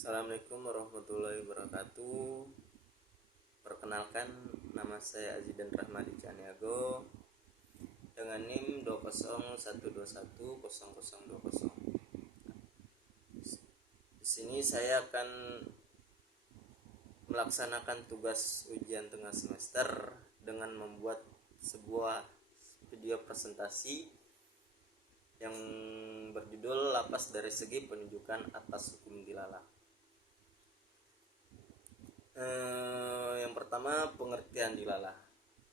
Assalamualaikum warahmatullahi wabarakatuh. Perkenalkan, nama saya Azidan Rahmadi Caniago dengan NIM 201210020. Di sini saya akan melaksanakan tugas ujian tengah semester dengan membuat sebuah video presentasi yang berjudul Lapas dari Segi Penunjukan Atas Hukum Dilalah. Yang pertama, pengertian dilalah.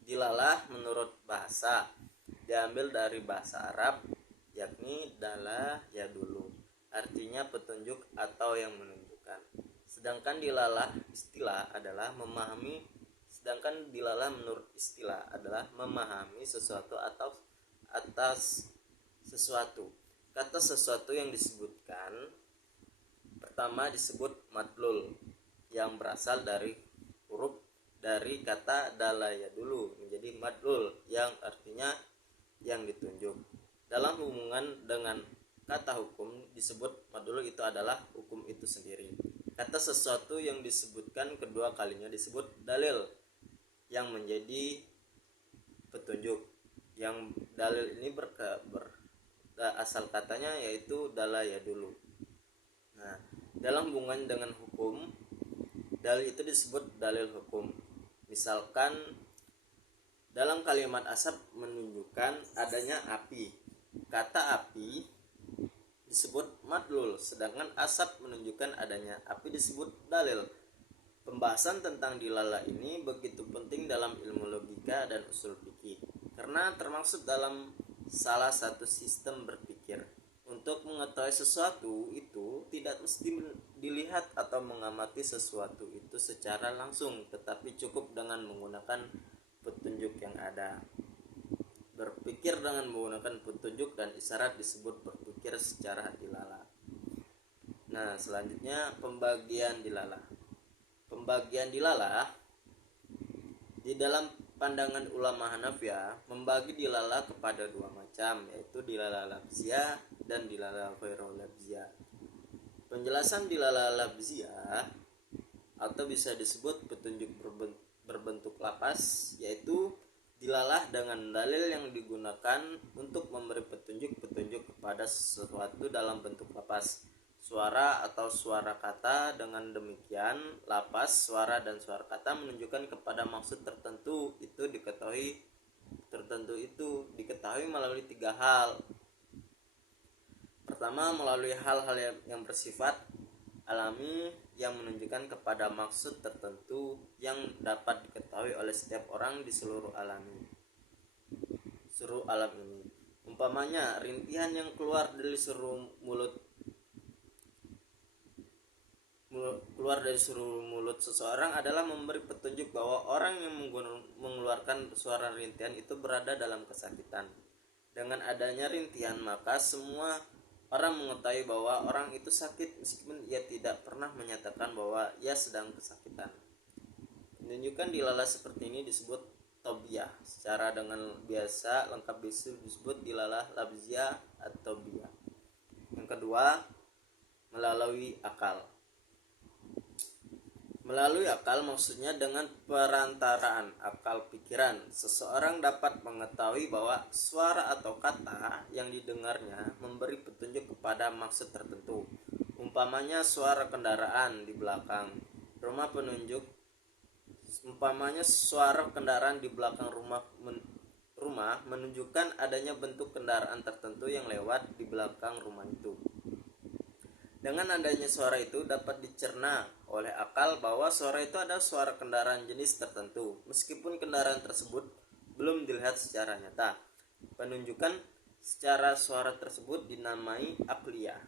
Dilalah menurut bahasa diambil dari bahasa Arab, yakni dalah ya dulu, artinya petunjuk atau yang menunjukkan. Sedangkan dilalah menurut istilah adalah memahami sesuatu atau atas sesuatu. Kata sesuatu yang disebutkan pertama disebut madlul, yang berasal dari huruf dari kata dalaya dulu menjadi madlul, yang artinya yang ditunjuk. Dalam hubungan dengan kata hukum disebut madlul itu adalah hukum itu sendiri. Kata sesuatu yang disebutkan kedua kalinya disebut dalil, yang menjadi petunjuk. Yang dalil ini asal katanya yaitu dalaya dulu. Nah, dalam hubungan dengan hukum, dalil itu disebut dalil hukum. Misalkan dalam kalimat asap menunjukkan adanya api, kata api disebut madlul, sedangkan asap menunjukkan adanya api disebut dalil. Pembahasan tentang dilalah ini begitu penting dalam ilmu logika dan usul fikih, karena termasuk dalam salah satu sistem berpikir. Untuk mengetahui sesuatu itu tidak mesti dilihat atau mengamati sesuatu itu secara langsung, tetapi cukup dengan menggunakan petunjuk yang ada. Berpikir dengan menggunakan petunjuk dan isyarat disebut berpikir secara dilalah. Nah, selanjutnya pembagian dilalah. Pembagian dilalah di dalam pandangan ulama Hanafiyah membagi dilalah kepada dua macam, yaitu dilalah labziyah dan dilalah ghairu labziyah. Penjelasan dilalah labziyah atau bisa disebut petunjuk berbentuk lapas, yaitu dilalah dengan dalil yang digunakan untuk memberi petunjuk kepada sesuatu dalam bentuk lapas, suara atau suara kata. Dengan demikian, lapas, suara, dan suara kata menunjukkan kepada maksud tertentu itu diketahui melalui tiga hal. Pertama, melalui hal-hal yang bersifat alami yang menunjukkan kepada maksud tertentu yang dapat diketahui oleh setiap orang di seluruh alam ini. Umpamanya, rintihan yang keluar dari mulut seseorang adalah memberi petunjuk bahwa orang yang mengeluarkan suara rintihan itu berada dalam kesakitan. Dengan adanya rintihan, maka semua orang mengetahui bahwa orang itu sakit meskipun ia tidak pernah menyatakan bahwa ia sedang kesakitan. Menunjukkan dilalah seperti ini disebut tobiyah. Secara dengan biasa lengkap disebut dilalah labziyah atau tobiyah. Yang kedua, melalui akal. Melalui akal maksudnya dengan perantaraan akal pikiran, seseorang dapat mengetahui bahwa suara atau kata yang didengarnya memberi petunjuk kepada maksud tertentu. Umpamanya suara kendaraan di belakang rumah menunjukkan adanya bentuk kendaraan tertentu yang lewat di belakang rumah itu. Dengan adanya suara itu dapat dicerna oleh akal bahwa suara itu adalah suara kendaraan jenis tertentu, meskipun kendaraan tersebut belum dilihat secara nyata. Penunjukan secara suara tersebut dinamai akliyah.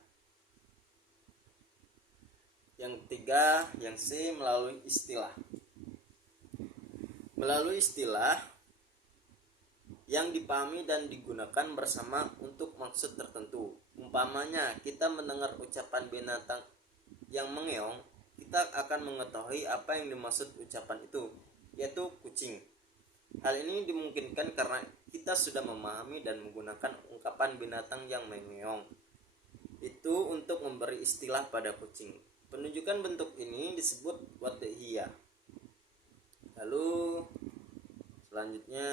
Yang ketiga, yang C, melalui istilah. Melalui istilah yang dipahami dan digunakan bersama untuk maksud tertentu. Umpamanya, kita mendengar ucapan binatang yang mengeong, kita akan mengetahui apa yang dimaksud ucapan itu, yaitu kucing. Hal ini dimungkinkan karena kita sudah memahami dan menggunakan ungkapan binatang yang mengeong itu untuk memberi istilah pada kucing. Penunjukan bentuk ini disebut wad'iyah. Lalu selanjutnya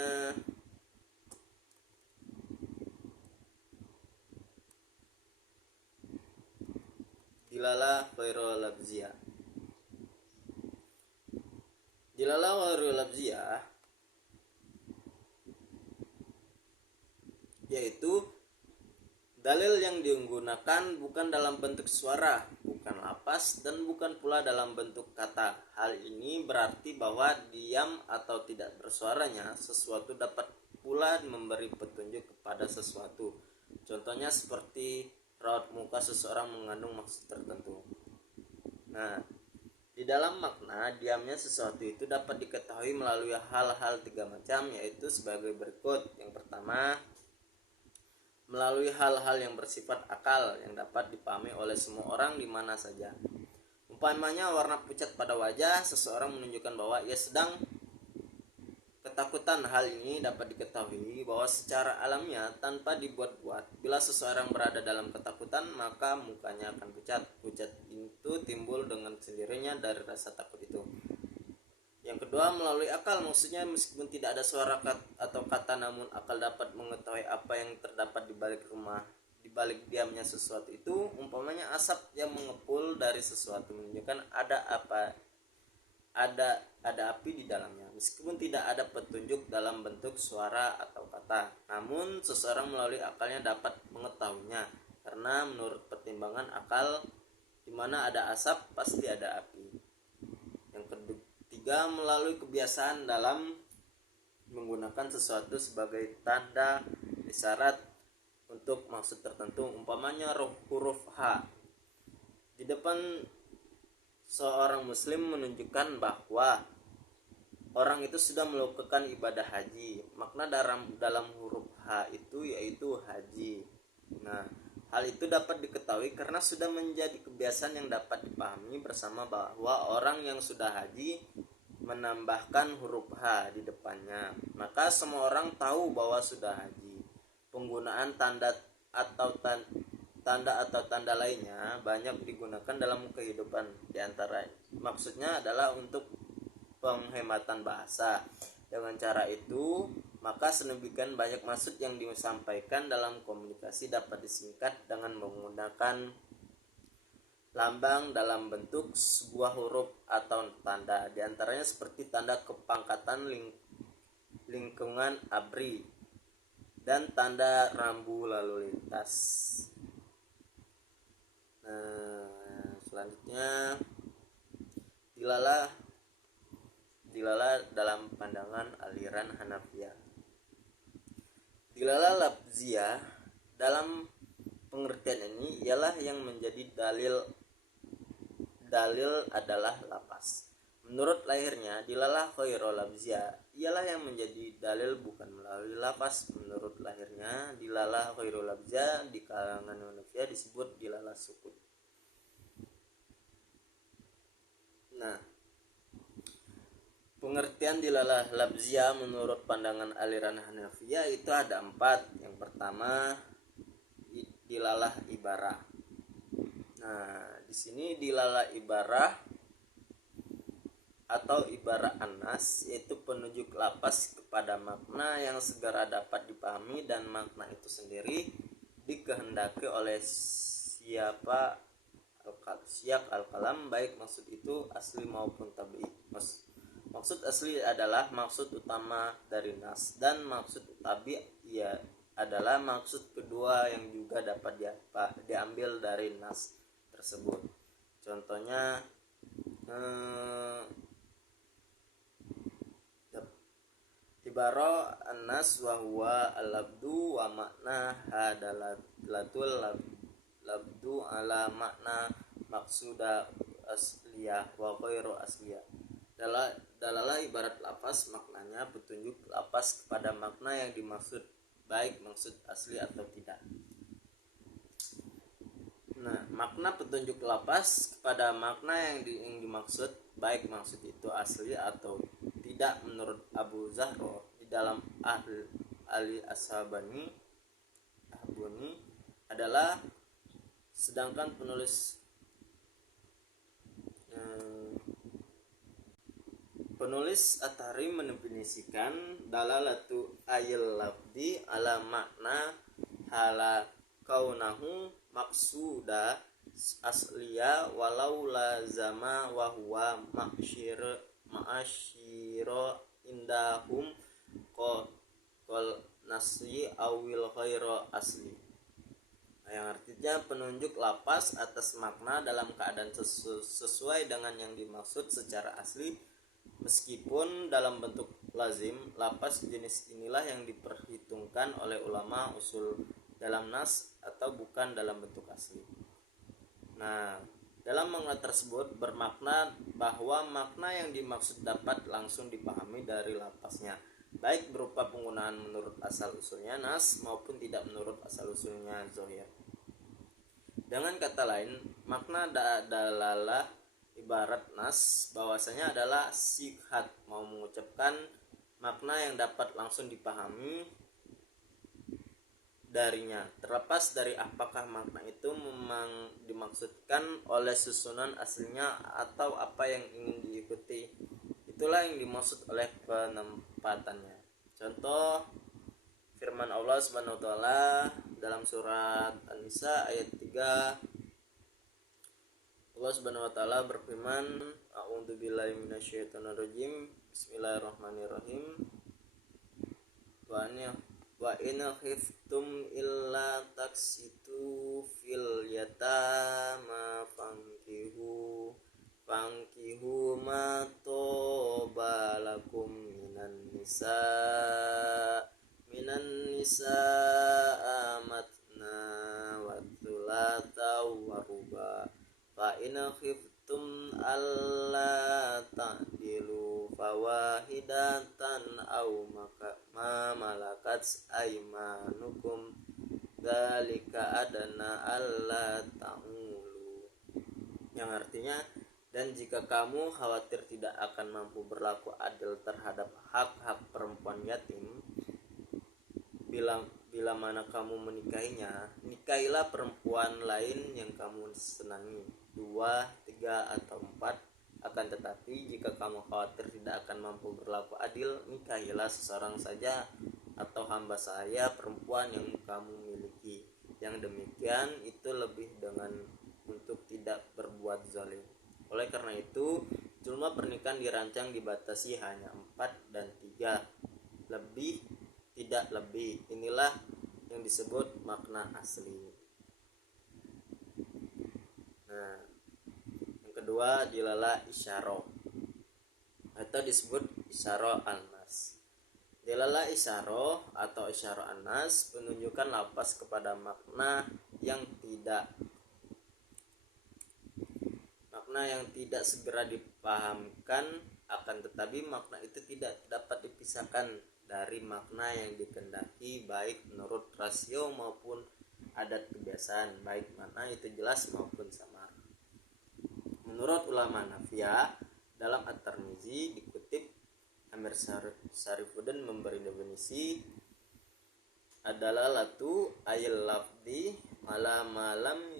dilalah ghairul labziyah. Dilalah ghairul labziyah yaitu dalil yang digunakan bukan dalam bentuk suara, bukan lapas, dan bukan pula dalam bentuk kata. Hal ini berarti bahwa diam atau tidak bersuaranya sesuatu dapat pula memberi petunjuk kepada sesuatu. Contohnya seperti raut muka seseorang mengandung maksud tertentu. Nah, di dalam makna, diamnya sesuatu itu dapat diketahui melalui hal-hal 3 macam, yaitu sebagai berikut. Yang pertama, melalui hal-hal yang bersifat akal yang dapat dipahami oleh semua orang di mana saja. Umpamanya warna pucat pada wajah seseorang menunjukkan bahwa ia sedang ketakutan. Hal ini dapat diketahui bahwa secara alamiah tanpa dibuat-buat. Bila seseorang berada dalam ketakutan, maka mukanya akan pucat. Pucat itu timbul dengan sendirinya dari rasa takut itu. Yang kedua, melalui akal, maksudnya meskipun tidak ada suara atau kata, namun akal dapat mengetahui apa yang terdapat di balik diamnya sesuatu itu. Umpamanya asap yang mengepul dari sesuatu menunjukkan ada api di dalamnya, meskipun tidak ada petunjuk dalam bentuk suara atau kata, namun seseorang melalui akalnya dapat mengetahuinya, karena menurut pertimbangan akal, di mana ada asap pasti ada api. Yang ketiga, melalui kebiasaan dalam menggunakan sesuatu sebagai tanda isyarat untuk maksud tertentu. Umpamanya huruf H di depan seorang muslim menunjukkan bahwa orang itu sudah melakukan ibadah haji. Makna dalam huruf H itu yaitu haji. Nah, hal itu dapat diketahui karena sudah menjadi kebiasaan yang dapat dipahami bersama bahwa orang yang sudah haji menambahkan huruf H di depannya. Maka semua orang tahu bahwa sudah haji. Penggunaan tanda atau tanda lainnya banyak digunakan dalam kehidupan. Di antara maksudnya adalah untuk penghematan bahasa. Dengan cara itu, maka sedemikian banyak maksud yang disampaikan dalam komunikasi dapat disingkat dengan menggunakan lambang dalam bentuk sebuah huruf atau tanda. Di antaranya seperti tanda kepangkatan lingkungan ABRI dan tanda rambu lalu lintas. Selanjutnya dilalah dalam pandangan aliran Hanafiyah. Dilalah lafziyah dalam pengertian ini ialah yang menjadi dalil adalah lapas. Menurut lahirnya, dilalah ghairul lafziyah ialah yang menjadi dalil bukan melalui lapas. Menurut lahirnya, dilalah ghairul lafziyah di kalangan Hanafiyah disebut dilalah sukut. Nah, pengertian dilalah lafziyah menurut pandangan aliran Hanafiyah itu ada 4. Yang pertama, dilalah ibarah. Nah, di sini dilalah ibarah atau ibarah anas yaitu penunjuk lapas kepada makna yang segera dapat dipahami, dan makna itu sendiri dikehendaki oleh siak al-kalam, baik maksud itu asli maupun tabi'i. Maksud asli adalah maksud utama dari nas, dan maksud tabi' adalah maksud kedua yang juga dapat diambil dari nas tersebut. Contohnya ibaro an-nas wa huwa al-labdu wa makna hadalatul labdu ala makna maksuda asliyah wa ghairu asliyah. Dalalah ibarat lafaz, maknanya petunjuk lafaz kepada makna yang dimaksud, baik maksud asli atau tidak. Nah, makna petunjuk lafaz kepada makna yang dimaksud, baik maksud itu asli atau tidak, menurut Abu Zahro di dalam ahli ashabani adalah, sedangkan penulis Penulis At-Tahrim mendefinisikan dalalatu ayil lafdi ala makna hala kaunahu maksuda asliya walau lazama wa huwa ma'asyiro indahum qol nasyi awil khaira asli. Yang artinya penunjuk lapas atas makna dalam keadaan sesuai dengan yang dimaksud secara asli, meskipun dalam bentuk lazim. Lapas jenis inilah yang diperhitungkan oleh ulama usul dalam nas atau bukan dalam bentuk asli. Nah, dalam makna tersebut bermakna bahwa makna yang dimaksud dapat langsung dipahami dari lapasnya, baik berupa penggunaan menurut asal usulnya nas maupun tidak menurut asal usulnya zahir. Dengan kata lain, makna dalalah ibarat nas bahwasanya adalah sihat, mau mengucapkan makna yang dapat langsung dipahami darinya, terlepas dari apakah makna itu memang dimaksudkan oleh susunan aslinya atau apa yang ingin diikuti. Itulah yang dimaksud oleh penempatannya. Contoh firman Allah Subhanahu wa taala dalam surat An-Nisa ayat 3. Allah Subhanahu wa taala berfirman, a'udzubillahi minasyaitonirrajim. Bismillahirrahmanirrahim. Wa in khiftum illa taksitu fil yatama fankihu ma toba lakum minan nisa amatna wa thulatha wa ruba fa in khiftum alla ta'dilu fawahidatan aw ma malakat aymanukum dzalika adana alla ta'ulu. Yang artinya, dan jika kamu khawatir tidak akan mampu berlaku adil terhadap hak-hak perempuan yatim, bila mana kamu menikahinya, nikahilah perempuan lain yang kamu senangi, 2, 3, atau 4. Akan tetapi jika kamu khawatir tidak akan mampu berlaku adil, nikahilah seseorang saja atau hamba sahaya perempuan yang kamu miliki. Yang demikian itu lebih dengan untuk tidak berbuat zalim. Oleh karena itu, jumlah pernikahan dirancang dibatasi hanya 4 dan 3, lebih tidak lebih. Inilah yang disebut makna asli. Nah, yang kedua dilalah isyarah atau disebut isyarah an-nas. Dilalah isyarah atau isyarah an-nas penunjukan lafaz kepada makna yang tidak segera dipahamkan, akan tetapi makna itu tidak dapat dipisahkan dari makna yang dikehendaki, baik menurut rasio maupun adat kebiasaan, baik makna itu jelas maupun samar. Menurut ulama Nafiyah dalam At-Tirmizi dikutip Amir Syarifuddin memberi definisi adalah latu ayil lafdi ala malam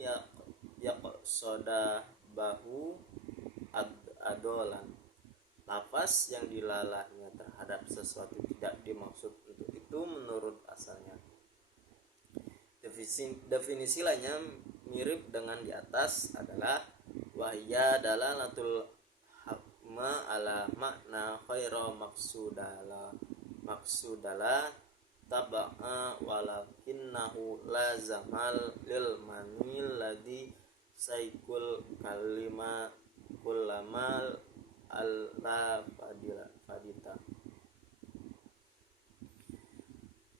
yaqsoda bahu adolan. Lafaz yang dilalahnya terhadap sesuatu tidak dimaksud untuk itu menurut asalnya. Definisi lainnya mirip dengan di atas adalah wahya dalalatul hakma ala makna khaira maksudala taba'a walakinnahu lazamal lil manil ladhi saikul kalima kullamal alla fadita.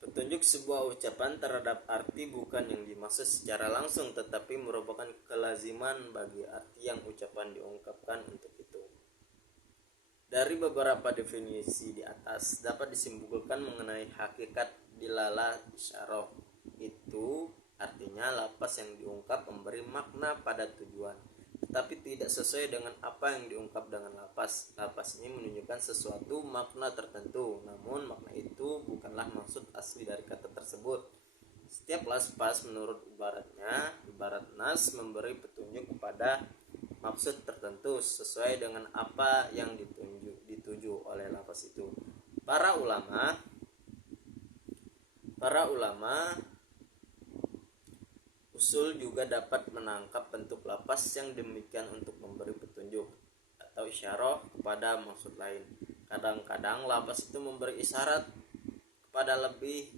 Petunjuk sebuah ucapan terhadap arti bukan yang dimaksud secara langsung, tetapi merupakan kelaziman bagi arti yang ucapan diungkapkan untuk itu. Dari beberapa definisi di atas dapat disimpulkan mengenai hakikat dilalah isyarah. Itu artinya lafaz yang diungkap memberi makna pada tujuan, tetapi tidak sesuai dengan apa yang diungkap dengan lafaz. Lafaz ini menunjukkan sesuatu makna tertentu, namun makna itu bukanlah maksud asli dari kata tersebut. Setiap lafaz menurut ibarat nas memberi petunjuk kepada maksud tertentu sesuai dengan apa yang dituju dituju oleh lafaz itu. Para ulama usul juga dapat menangkap bentuk lafaz yang demikian untuk memberi petunjuk atau isyarah kepada maksud lain. Kadang-kadang lafaz itu memberi isyarat kepada lebih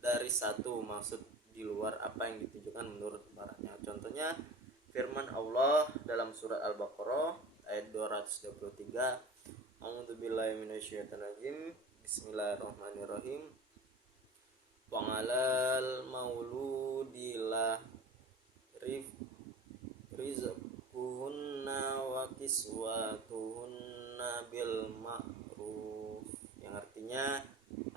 dari satu maksud di luar apa yang ditujukan menurut ibaratnya. Contohnya firman Allah dalam surat Al-Baqarah ayat 223, A'udzubillahi minasyaitonirrajim, Bismillahirrahmanirrahim. Wa'alal mauludilah rizquhunna wa kiswatuhunna bil ma'ruf, yang artinya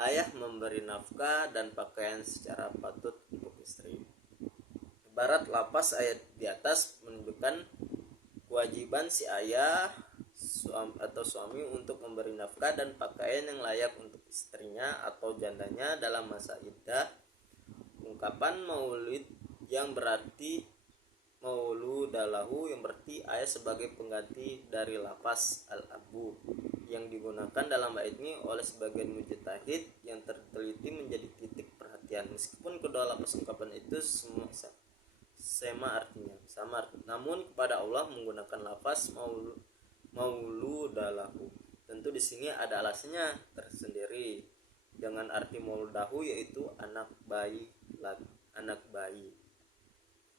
ayah memberi nafkah dan pakaian secara patut untuk istri. Ibarat lapas ayat di atas menunjukkan kewajiban si ayah atau suami untuk memberi nafkah dan pakaian yang layak untuk istrinya atau jandanya dalam masa iddah. Ungkapan maulid yang berarti mauludalahu yang berarti ayah sebagai pengganti dari lafaz al-abu yang digunakan dalam bait ini oleh sebagian mujtahid yang terteliti menjadi titik perhatian. Meskipun kedua lafaz ungkapan itu sama artinya, namun kepada Allah menggunakan lafaz mauludalahu. Tentu di sini ada alasannya tersendiri dengan arti mauludahu, yaitu anak bayi.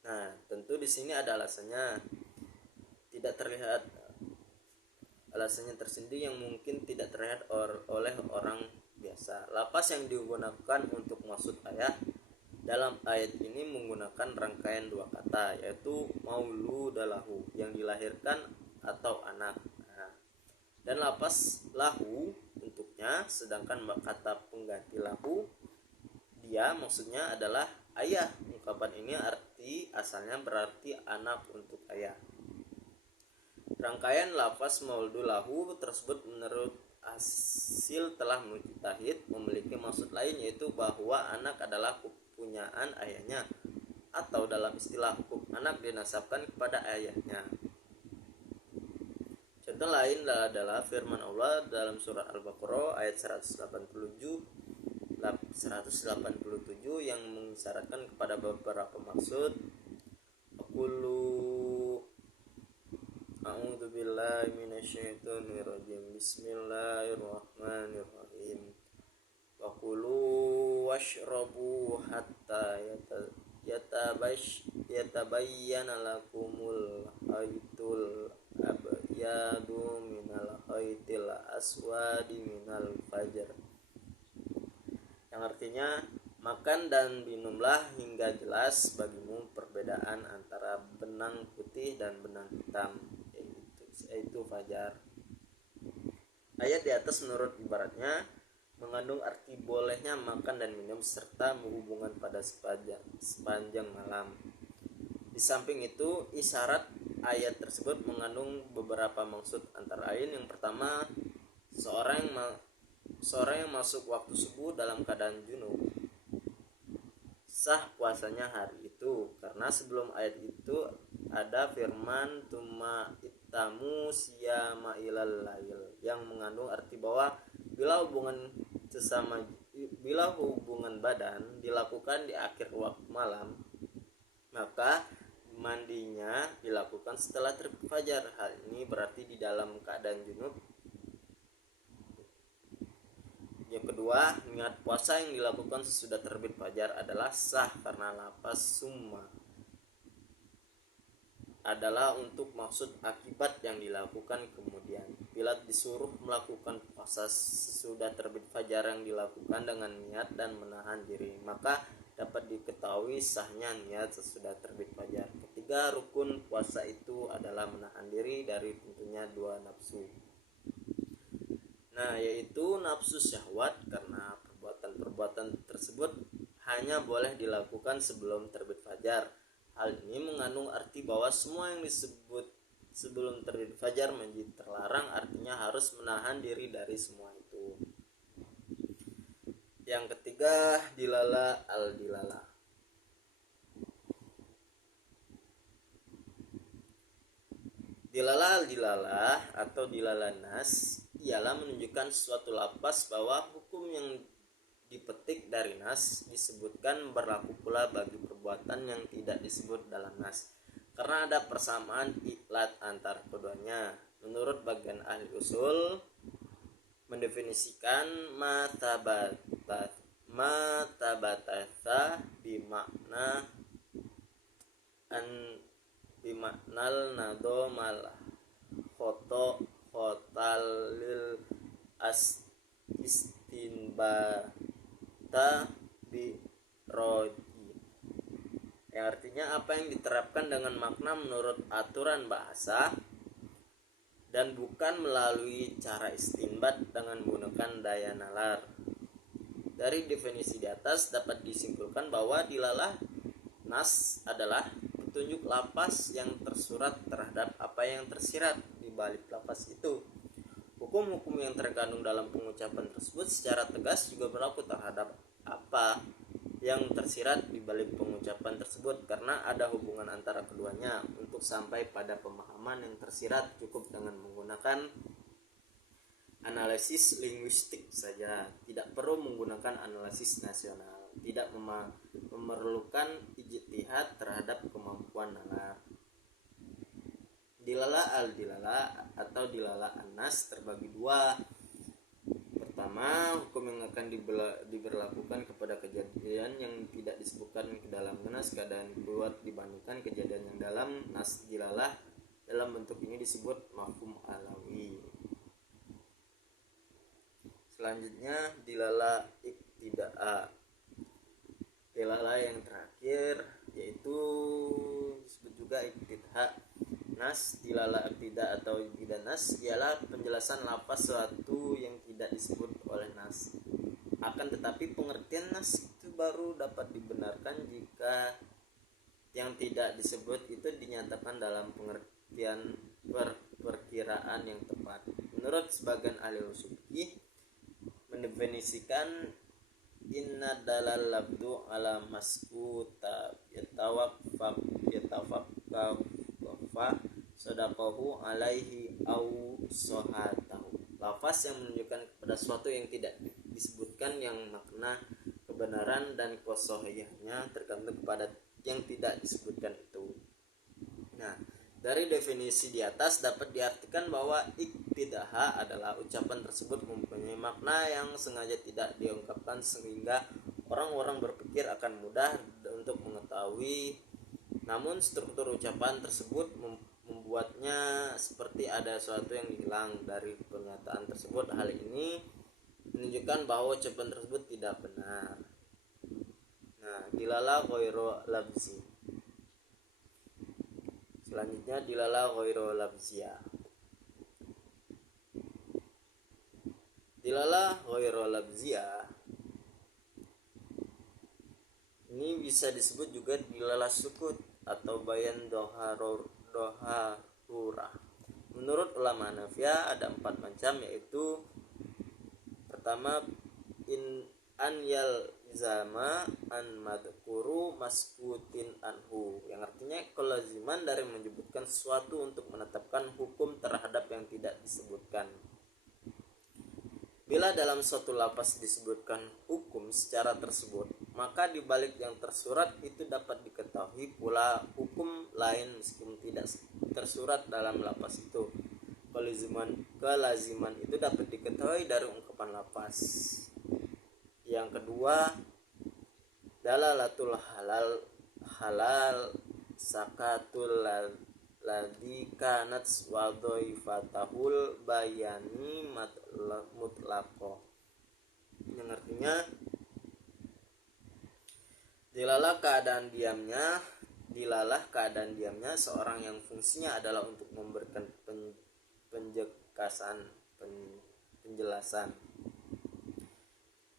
Nah, tentu di sini ada alasannya, tidak terlihat alasannya tersendiri yang mungkin tidak terlihat oleh orang biasa. Lafaz yang digunakan untuk maksud ayah dalam ayat ini menggunakan rangkaian dua kata, yaitu mauludalahu yang dilahirkan atau anak. Dan lafaz lahu untuknya, sedangkan kata pengganti lahu dia maksudnya adalah ayah. Ungkapan ini asalnya berarti anak untuk ayah. Rangkaian lafaz mauludalahu tersebut menurut hasil telah mujtahid memiliki maksud lain, yaitu bahwa anak adalah kepunyaan ayahnya, atau dalam istilah hukum anak dinasabkan kepada ayahnya. Contoh lain adalah firman Allah dalam surat Al-Baqarah ayat 187 yang mengisyaratkan kepada beberapa maksud. A'udzubillahi minasyaitonirrajim. Bismillahirrahmanirrahim. Wa kulu washrabu hatta yatabayyana lakumul khaytul abyadu minal khaytil aswadi minal fajr, yang artinya makan dan minumlah hingga jelas bagimu perbedaan antara benang putih dan benang hitam, yaitu fajar. Ayat di atas menurut ibaratnya mengandung arti bolehnya makan dan minum serta berhubungan pada sepanjang malam. Di samping itu, isyarat ayat tersebut mengandung beberapa maksud, antara lain yang pertama, seorang yang masuk waktu subuh dalam keadaan junub sah puasanya hari itu, karena sebelum ayat itu ada firman tuma itamu siyama ilal lail yang mengandung arti bahwa bila hubungan badan dilakukan di akhir waktu malam, maka mandinya dilakukan setelah terbit fajar. Hal ini berarti di dalam keadaan junub. Yang kedua, niat puasa yang dilakukan sesudah terbit fajar adalah sah karena lafaz summa adalah untuk maksud akibat yang dilakukan kemudian. Bila disuruh melakukan puasa sesudah terbit fajar yang dilakukan dengan niat dan menahan diri, maka dapat diketahui sahnya niat sesudah terbit fajar. Ketiga, rukun puasa itu adalah menahan diri dari tentunya dua nafsu. Nah, yaitu nafsu syahwat, karena perbuatan tersebut hanya boleh dilakukan sebelum terbit fajar. Hal ini mengandung arti bahwa semua yang disebut sebelum terbit fajar menjadi terlarang, artinya harus menahan diri dari semua itu. Yang ketiga, dilala al-dilala. Dilala al-dilala atau dilala nas ialah menunjukkan suatu lafaz bahwa hukum yang dipetik dari nas disebutkan berlaku pula bagi perbuatan yang tidak disebut dalam nas, karena ada persamaan ilat antara keduanya. Menurut bagian ahli usul, mendefinisikan matabatata bimakna an bimaknal nadomal khotalil istinbata bi roji, yang artinya apa yang diterapkan dengan makna menurut aturan bahasa dan bukan melalui cara istinbat dengan menggunakan daya nalar. Dari definisi di atas dapat disimpulkan bahwa dilalah nas adalah petunjuk lafaz yang tersurat terhadap apa yang tersirat di balik lafaz itu. Hukum-hukum yang terkandung dalam pengucapan tersebut secara tegas juga berlaku terhadap apa yang tersirat di balik pengucapan tersebut, karena ada hubungan antara keduanya. Untuk sampai pada pemahaman yang tersirat cukup dengan menggunakan analisis linguistik saja, tidak perlu menggunakan analisis nasional, tidak memerlukan ijtihad terhadap kemampuan nalar. Dilala al-dilala atau dilala an-nas terbagi dua. Pertama, hukum yang akan diberlakukan kepada kejadian yang tidak disebutkan ke dalam nas keadaan kuat dibandingkan kejadian yang dalam nas dilalah. Dalam bentuk ini disebut mafhum alawi. Selanjutnya dilala iktidaa. Dilala yang terakhir yaitu disebut juga iktidah nas. Dilala iktida atau iktidah nas ialah penjelasan lafaz suatu yang tidak disebut oleh nas. Akan tetapi pengertian nas itu baru dapat dibenarkan jika yang tidak disebut itu dinyatakan dalam pengertian perkiraan yang tepat. Menurut sebagian ahli usul fiqih mendefinisikan inna dalal labdu ala maskuta yatawaffa sadaqahu alaihi au sohatahu. Lafaz yang menunjukkan kepada sesuatu yang tidak disebutkan yang makna kebenaran dan kosohiyahnya tergantung kepada yang tidak disebutkan itu. Nah, dari definisi di atas dapat diartikan bahwa iktidah adalah ucapan tersebut mempunyai makna yang sengaja tidak diungkapkan sehingga orang-orang berpikir akan mudah untuk mengetahui. Namun struktur ucapan tersebut membuatnya seperti ada sesuatu yang hilang dari pernyataan tersebut. Hal ini menunjukkan bahwa ucapan tersebut tidak benar. Nah, dilala ghairu labzi. Selanjutnya dilala ghairu labziyah. Dilala ghairu labziyah ini bisa disebut juga dilala sukut atau bayan doharurah. Menurut ulama Hanafiyah ada 4 macam, yaitu pertama an yalzama an madhkuru maskutin anhu, yang artinya kelaziman dari menyebutkan sesuatu untuk menetapkan hukum terhadap yang tidak disebutkan. Bila dalam suatu lafaz disebutkan hukum secara tersebut, maka di balik yang tersurat itu dapat diketahui pula hukum lain meskipun tidak tersurat dalam lafaz itu. Kelaziman itu dapat diketahui dari ungkapan lafaz. Yang kedua, dalalatul halal sakatul ladzi kanat wadhaifatahul bayani mutlaqo, yang artinya dilalah keadaan diamnya seorang yang fungsinya adalah untuk memberikan penjelasan.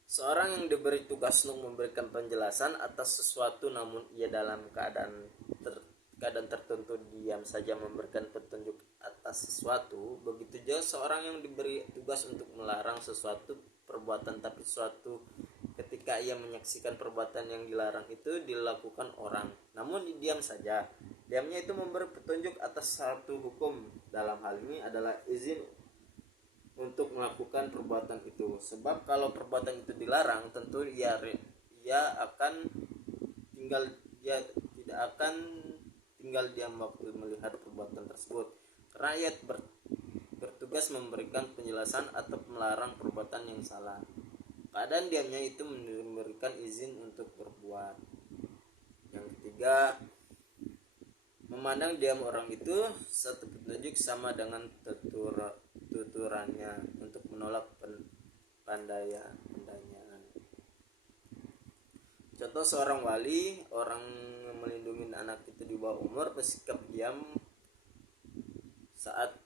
Seorang yang diberi tugas untuk memberikan penjelasan atas sesuatu namun ia dalam keadaan tertentu diam saja memberikan petunjuk atas sesuatu. Begitu juga seorang yang diberi tugas untuk melarang sesuatu perbuatan, tapi suatu ketika ia menyaksikan perbuatan yang dilarang itu dilakukan orang namun diam saja, diamnya itu memberi petunjuk atas satu hukum. Dalam hal ini adalah izin untuk melakukan perbuatan itu. Sebab kalau perbuatan itu dilarang, tentu ia akan tinggal dia tidak akan tinggal diam waktu melihat perbuatan tersebut. Karena ia bertugas memberikan penjelasan atau melarang perbuatan yang salah. Keadaan diamnya itu memberikan izin untuk berbuat. Yang ketiga, memandang diam orang itu satu petunjuk sama dengan tuturannya untuk menolak pandaian. Contoh seorang wali, orang yang melindungi anak itu di bawah umur bersikap diam saat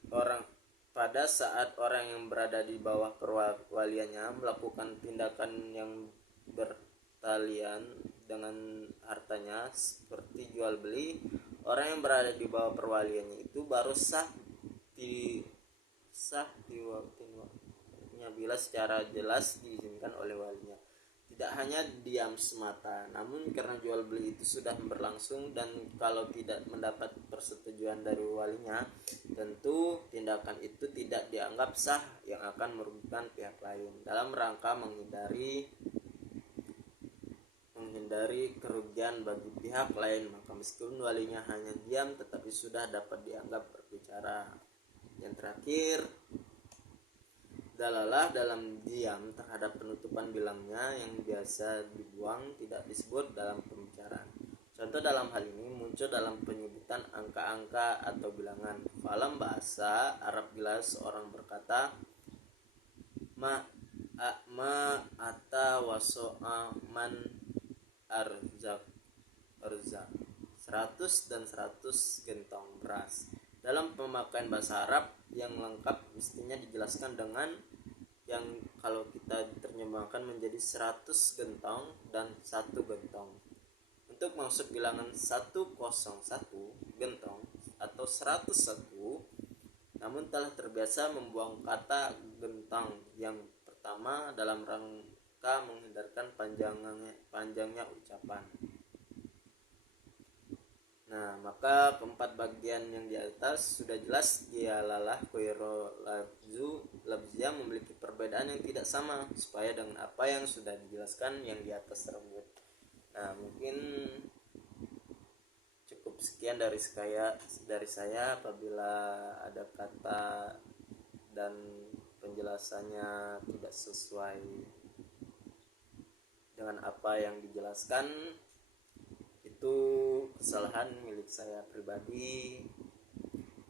orang yang berada di bawah perwaliannya melakukan tindakan yang bertalian dengan hartanya seperti jual beli. Orang yang berada di bawah perwaliannya itu baru sah waktunya bila secara jelas diizinkan oleh walinya. Tidak hanya diam semata, namun karena jual beli itu sudah berlangsung dan kalau tidak mendapat persetujuan dari walinya, tentu tindakan itu tidak dianggap sah yang akan merugikan pihak lain. Dalam rangka menghindari kerugian bagi pihak lain, maka meskipun walinya hanya diam tetapi sudah dapat dianggap berbicara. Yang terakhir, dalalah dalam diam terhadap penutupan bilangnya yang biasa dibuang tidak disebut dalam pembicaraan. Contoh dalam hal ini muncul dalam penyebutan angka-angka atau bilangan. Dalam bahasa Arab bila seorang berkata ma ata waso'a man arzak 100 dan 100 gentong beras. Dalam pemakaian bahasa Arab yang lengkap mestinya dijelaskan dengan yang kalau kita terjemahkan menjadi 100 gentong dan 1 gentong. Untuk maksud bilangan 101 gentong atau 101, namun telah terbiasa membuang kata gentong yang pertama dalam rangka menghindarkan panjangnya ucapan. Nah, maka keempat bagian yang di atas sudah jelas dialah koiro labziyah memiliki perbedaan yang tidak sama supaya dengan apa yang sudah dijelaskan yang di atas tersebut. Nah, mungkin cukup sekian dari saya. Apabila ada kata dan penjelasannya tidak sesuai dengan apa yang dijelaskan, itu kesalahan milik saya pribadi,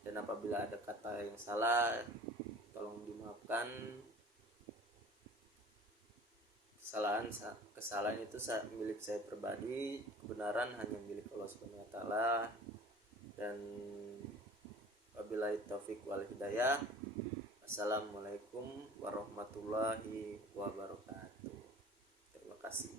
dan apabila ada kata yang salah tolong dimaafkan. Kesalahan itu milik saya pribadi, kebenaran hanya milik Allah Subhanahu wa taala. Dan wabillahi taufik wal hidayah. Assalamualaikum warahmatullahi wabarakatuh. Terima kasih.